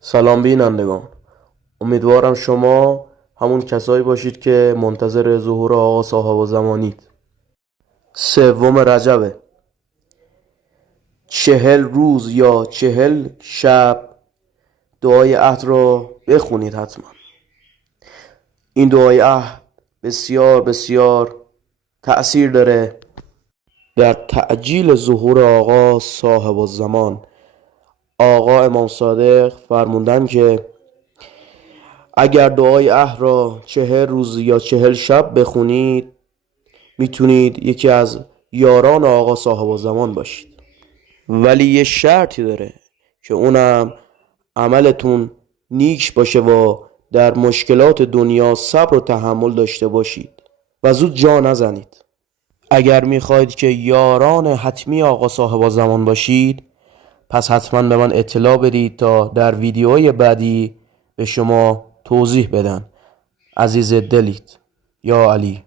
سلام بینندگان، امیدوارم شما همون کسایی باشید که منتظر ظهور آقا صاحب زمانید. 3 رجبه. 40 روز یا 40 شب دعای عهد را بخونید حتما. این دعای عهد بسیار بسیار تأثیر داره در تعجیل ظهور آقا صاحب الزمان. آقا امام صادق فرمودن که اگر دعای عهد را 40 روز یا 40 شب بخونید میتونید یکی از یاران آقا صاحب الزمان باشید، ولی یه شرطی داره که اونم عملتون نیک باشه و در مشکلات دنیا صبر و تحمل داشته باشید و زود جا نزنید. اگر میخواید که یاران حتمی آقا صاحب الزمان باشید پس حتما به من اطلاع بدید تا در ویدیوهای بعدی به شما توضیح بدن. عزیز دلید یا علی.